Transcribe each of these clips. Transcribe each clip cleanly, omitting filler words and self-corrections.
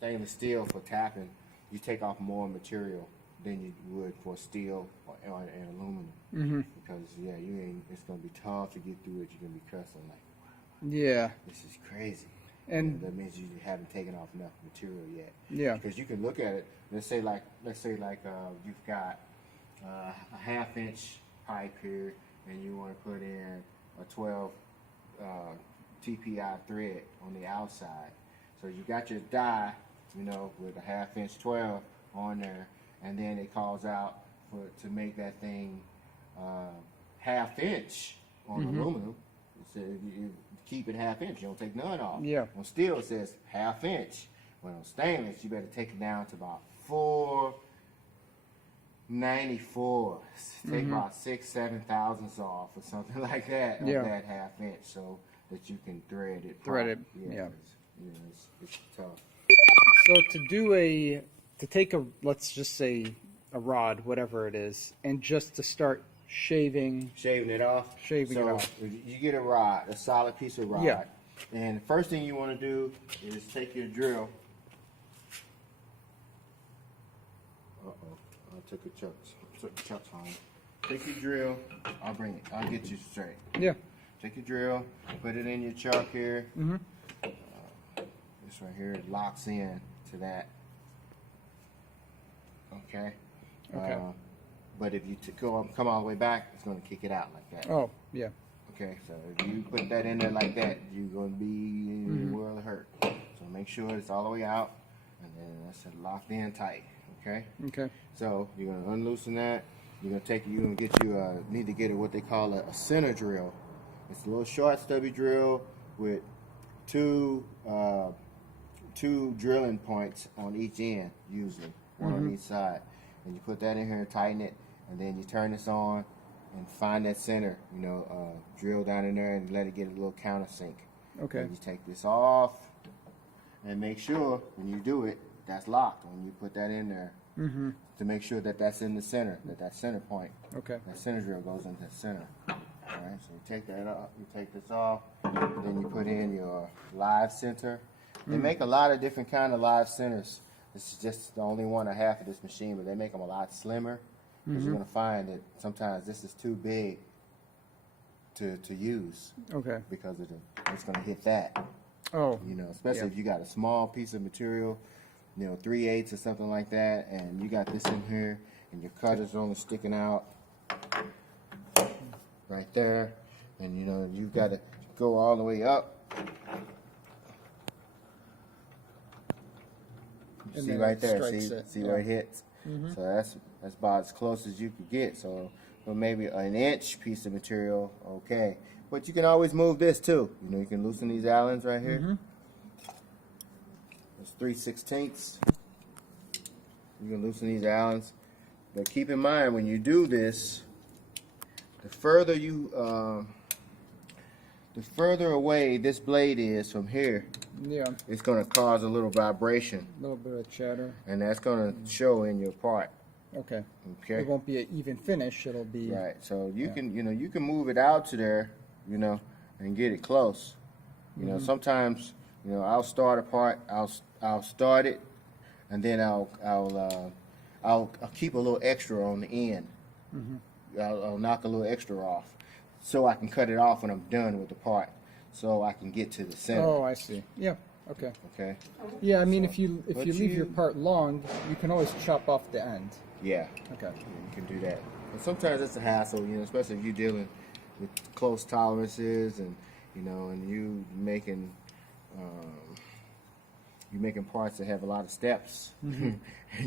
stainless steel for tapping, you take off more material than you would for steel or and aluminum. Because yeah, it's gonna be tough to get through it. You're gonna be cussing like, Yeah. this is crazy. And that means you haven't taken off enough material yet. Yeah. Because you can look at it. Let's say you've got a 1/2 inch pipe here, and you want to put in a 12 TPI thread on the outside. So you got your die, with a 1/2 inch 12 on there, and then it calls out to make that thing 1/2 inch on aluminum. So you keep it 1/2 inch. You don't take none off. Yeah. On steel it says 1/2 inch. But on stainless, you better take it down to about 4/94. Take about 6-7 thousandths off or something like that of that 1/2 inch, so that you can thread it. Yeah. It's tough. so to take a, let's just say a rod, whatever it is, and just to start shaving Shaving it off. it off. You get a rod, a solid piece of rod. Yeah. And the first thing you want to do is take your drill. I took a chuck's home. Take your drill. I'll get you straight. Yeah. Take your drill, put it in your chuck here. This right here, it locks in to that. Okay. Okay. But if you come all the way back, it's going to kick it out like that. Oh, yeah. Okay, so if you put that in there like that, you're going to be in a world of hurt. So make sure it's all the way out, and then that's locked in tight. Okay. Okay. So you're going to unloosen that. You're going to need to get what they call a center drill. It's a little short, stubby drill with two drilling points on each end, usually one on each side. And you put that in here and tighten it, and then you turn this on and find that center. Drill down in there and let it get a little countersink. Okay. And you take this off and make sure when you do it, that's locked. When you put that in there, to make sure that that's in the center, that center point. Okay. That center drill goes into the center. All right. So you take that off. You take this off. And then you put in your live center. They make a lot of different kind of live centers. This is just the only one I have for this machine, but they make them a lot slimmer. Because you're going to find that sometimes this is too big to use. Okay. Because it's going to hit that. Oh. Especially if you got a small piece of material, 3/8 or something like that, and you got this in here, and your cutter's only sticking out right there, and you've got to go all the way up. And See then right it there, strikes see where it hits. So that's about as close as you could get. So maybe an inch piece of material, okay. But you can always move this too. You can loosen these Allens right here. It's 3/16. You can loosen these Allens, but keep in mind when you do this, the further away this blade is from here, it's going to cause a little vibration, A little bit of chatter. and that's going to show in your part. Okay. Okay. It won't be an even finish. It'll be Right. So you can move it out to there, and get it close. Sometimes I'll start a part. I'll start it, and then I'll keep a little extra on the end. I'll knock a little extra off, so I can cut it off when I'm done with the part, so I can get to the center. Oh, I see. Yeah. Okay. Okay. Yeah, I mean, if you leave your part long, you can always chop off the end. Yeah. Okay. You can do that. But sometimes it's a hassle, especially if you're dealing with close tolerances and you making parts that have a lot of steps, and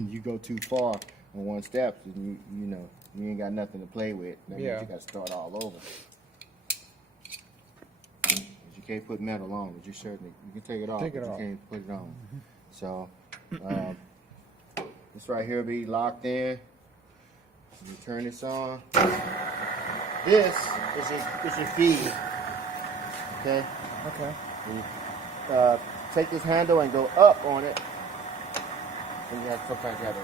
you go too far on one step, and you ain't got nothing to play with. That means you got to start all over. But you can't put metal on, but you can take it off. Take it but off. You can't put it on. So this right here be locked in. You turn this on. This is your feed. Okay. Okay. You, take this handle and go up on it. And sometimes you have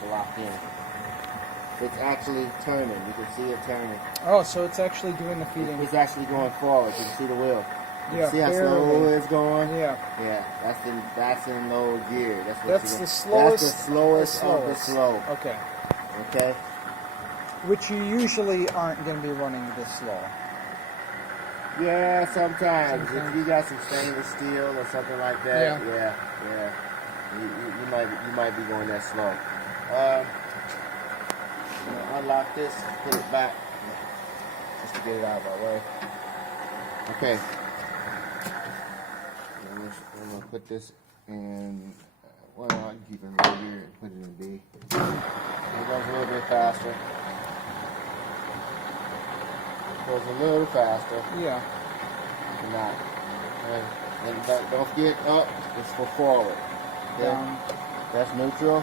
to lock in. It's actually turning. You can see it turning. Oh, so it's actually doing the feeding. It's actually going forward. You can see the wheel. Yeah, See how barely. slow it's going? Yeah. Yeah, that's in low gear. That's what That's you the That's slowest. the slowest of the slow. Okay. Okay. Which you usually aren't going to be running this slow. Yeah, sometimes. If you got some stainless steel or something like that, yeah. You might be going that slow. Unlock this, put it back, just to get it out of our way. Okay. I'm gonna put this in. Well, I can keep it right here and put it in B. It goes a little bit faster. Goes a little faster. Yeah. Not. And don't forget up. It's for forward. Okay? Down. That's neutral.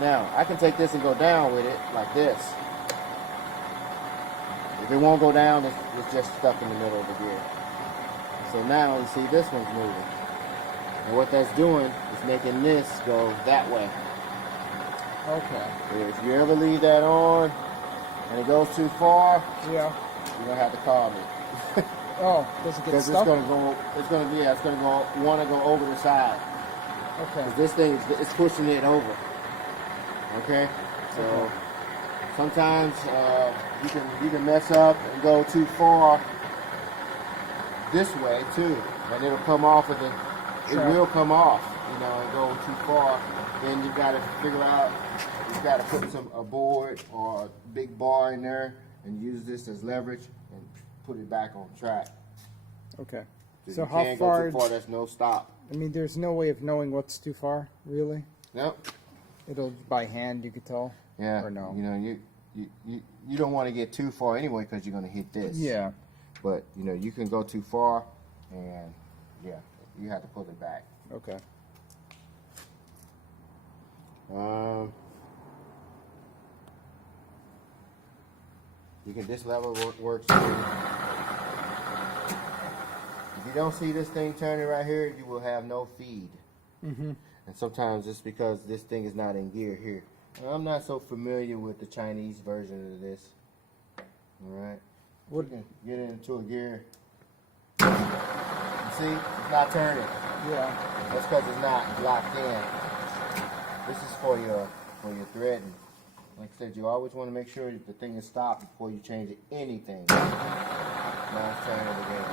Now I can take this and go down with it like this. If it won't go down, it's just stuck in the middle of the gear. So now you see this one's moving. And what that's doing is making this go that way. Okay. If you ever leave that on and it goes too far, Yeah. you're gonna have to call me. Oh, does it get Because stuck? it's gonna want to go over the side. Okay. 'Cause this thing is pushing it over. Okay, so Okay. sometimes you can mess up and go too far this way too, and it'll come off of the. It Sure. will come off, and go too far. Then you got to figure out. You got to put a board or a big bar in there and use this as leverage and put it back on track. Okay. If So you how can't far? go too far, there's no stop. I mean, there's no way of knowing what's too far, really. Nope. It'll by hand, you could tell. Yeah. Or no. You don't want to get too far anyway because you're going to hit this. Yeah. But you can go too far, and yeah, you have to pull it back. Okay. This lever works too. If you don't see this thing turning right here, you will have no feed. Mm-hmm. And sometimes it's because this thing is not in gear here. I'm not so familiar with the Chinese version of this. All right. What? You can get it into a gear. You see, it's not turning. Yeah. That's because it's not locked in. This is for your threading. Like I said, you always want to make sure that the thing is stopped before you change anything. Now it's turning it again.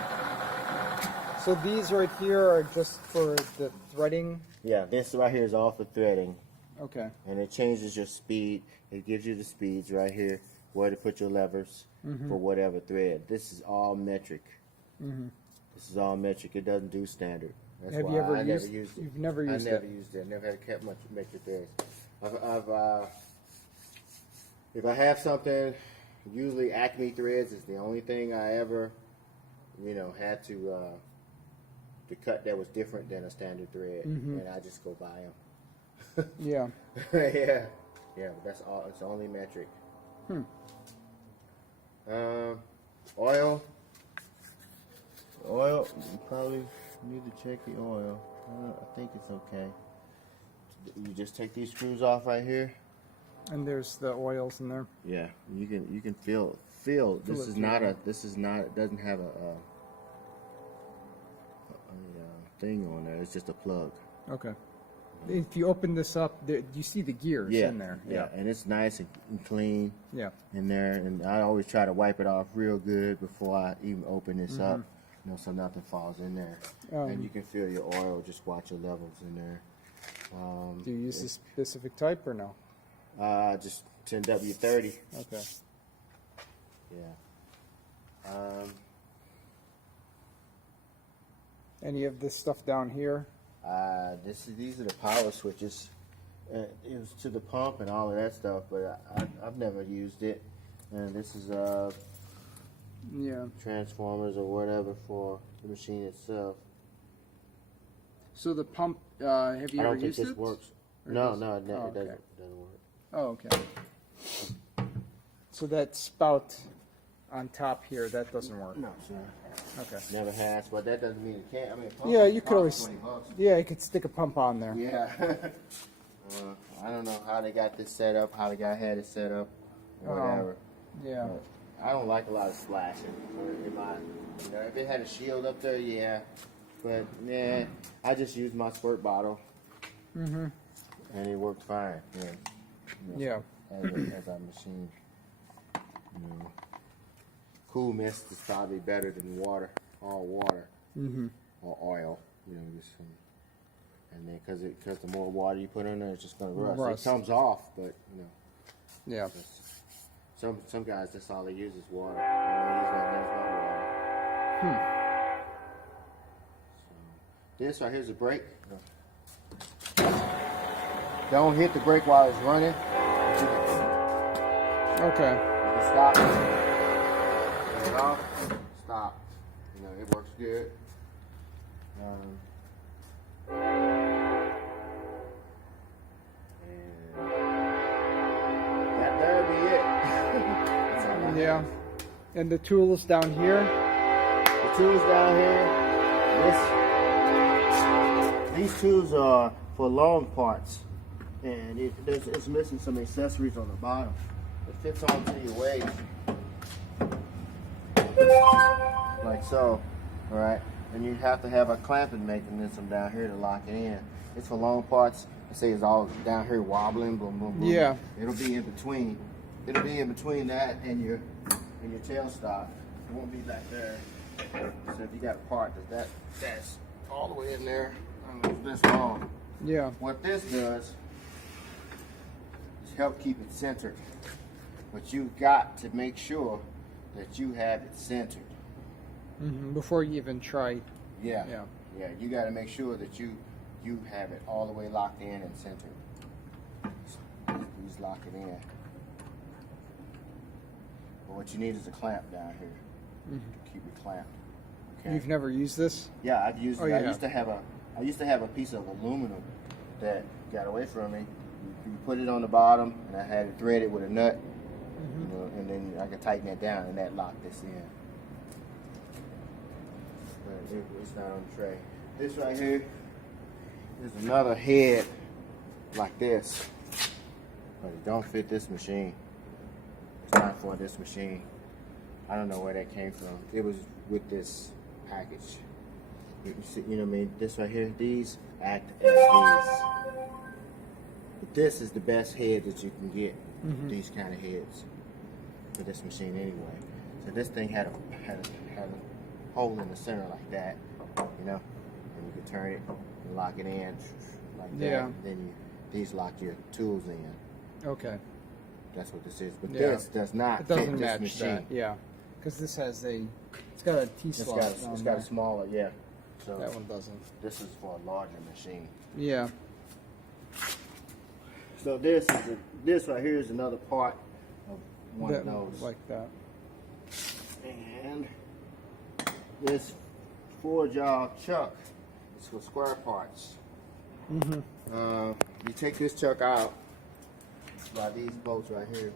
So these right here are just for the threading. Yeah, this right here is all for threading. Okay. And it changes your speed. It gives you the speeds right here, where to put your levers for whatever thread. This is all metric. Mm-hmm. This is all metric. It doesn't do standard. That's Have why you ever I used? never used it. You've never used I never it. used it. Never had kept much metric threads. If I have something, usually Acme threads is the only thing I ever, had to cut that was different than a standard thread, and I just go buy them. Yeah. yeah, but that's all. It's only metric. Oil. You probably need to check the oil. I think it's okay. You just take these screws off right here. And there's the oils in there. Yeah, you can feel. This is not. It doesn't have a thing on there. It's just a plug. Okay. If you open this up, you see the gears in there. Yeah, and it's nice and clean. Yeah. In there, and I always try to wipe it off real good before I even open this up. So nothing falls in there. And you can feel your oil. Just watch your levels in there. Do you use a specific type or no? Just 10W30. Okay. Yeah. Any of this stuff down here? These are the power switches. It was to the pump and all of that stuff, but I've never used it. And this is transformers or whatever for the machine itself. So the pump, have you I ever don't think used this it? works. Or No, does- no, it oh, doesn't okay. work. Oh, okay. So that spout on top here, that doesn't work. No, sir. Okay. Never has, but that doesn't mean it can't. I mean, pump, Yeah, you could pump always. is $20. Yeah, you could stick a pump on there. Yeah. I don't know how they got this set up, how the guy had it set up, or whatever. Yeah. I don't like a lot of splashing. In my, if it had a shield up there, yeah. But yeah, I just used my squirt bottle, and it worked fine. Yeah. As a machine, cool mist is probably better than water, all water, or oil. Just and then because the more water you put in there, it's just gonna rust. It comes off, but Yeah. Some guys, that's all they use is water. There's no water. So, this right here's a brake. Don't hit the brake while it's running. Okay. You can stop. Turn it off. Stop. It works good. That'll be it. Yeah. And the tool is down here. The tools down here. These tools are for long parts, and it's missing some accessories on the bottom. It fits onto your waist, like so. All right, and you have to have a clamping mechanism down here to lock it in. It's for long parts. I say it's all down here wobbling, boom, boom, boom. Yeah. It'll be in between. It'll be in between that and your tailstock. It won't be back there. So if you got a part that's all the way in there, I don't know if this long. Yeah. What this does is help keep it centered. But you've got to make sure that you have it centered. Before you even try. Yeah. Yeah. Yeah. You got to make sure that you have it all the way locked in and centered. These lock it in. But what you need is a clamp down here to keep it clamped. Okay. You've never used this? Yeah, I've used it. Yeah. I used to have a piece of aluminum that got away from me. You put it on the bottom, and I had it threaded with a nut, and then I could tighten it down, and that locked this in. But it's not on the tray. This right here is another head like this, but it don't fit this machine. It's not for this machine. I don't know where that came from. It was with this package. You see, what I mean? This right here, these act as these. But this is the best head that you can get. These kind of heads for this machine anyway. So this thing had a hole in the center like that, and you could turn it and lock it in like that. Yeah. Then these lock your tools in. Okay. That's what this is. But this does not fit this match machine. that. Yeah. Because this has it's got a T-slot. It's got a smaller, yeah. So that one doesn't. This is for a larger machine. Yeah. So this right here is another part of one of those. Like that. And this 4-jaw chuck is for square parts. You take this chuck out by these bolts right here.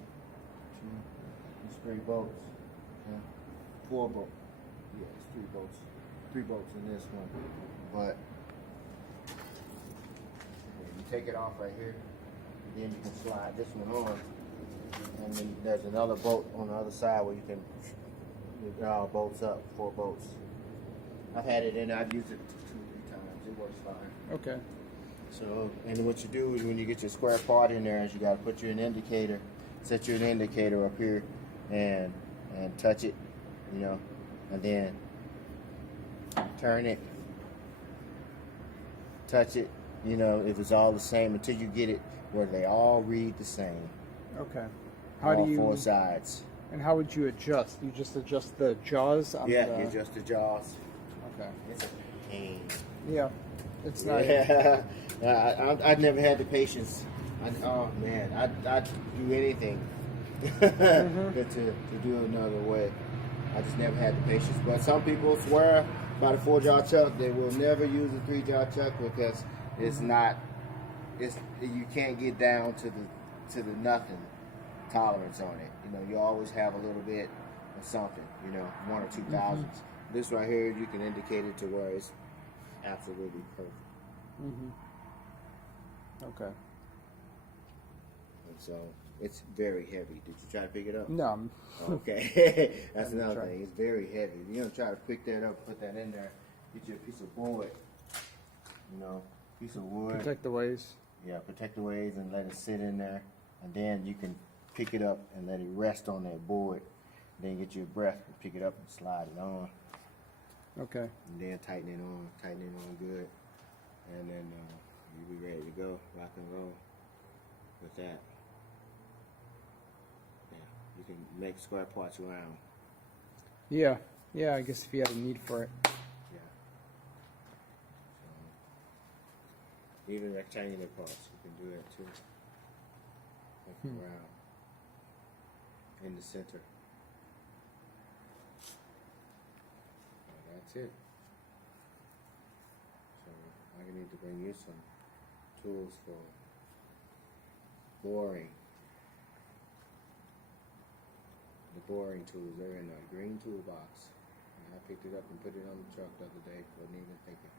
These 3 bolts. 4 bolts. Yeah, it's 3 bolts. 3 bolts in this one. But you take it off right here. And then you can slide this one on. And then there's another bolt on the other side where you can bolts up, 4 bolts. I've had it in, I've used it 2-3 times. It works fine. Okay. So, and what you do is when you get your square part in there, is you got to put your indicator, set your indicator up here, and touch it, and then turn it, touch it, if it's all the same until you get it where they all read the same. Okay. All 4 sides. And how would you adjust? You just adjust the jaws on you adjust the jaws. Okay. It's a pain. Yeah. It's not. Yeah. I've never had the patience. I'd do anything to do it another way. I just never had the patience. But some people swear by the 4-jaw chuck. They will never use a 3-jaw chuck because it's not. You can't get down to the nothing tolerance on it. You always have a little bit of something. 1 or 2 thousandths. This right here, you can indicate it to where it's absolutely perfect. Okay. so it's very heavy. Did you try to pick it up? No. Okay, that's I'm gonna another try. thing. It's very heavy. You're gonna try to pick that up, put that in there, get you a piece of board, you know, piece of wood. Protect the ways. Yeah, protect the ways and let it sit in there, and then you can pick it up and let it rest on that board. Then get your breath and pick it up and slide it on, Okay. and then tighten it on good, and then you'll be ready to go, rock and roll with that. Yeah, you can make square parts around. Yeah. Yeah. I guess if you had a need for it. Yeah. So, even rectangular parts, you can do that too. Make it around in the center. That's it. So I need to bring you some tools for boring. The boring tools, they're in a green toolbox. And I picked it up and put it on the truck the other day for needing thinking.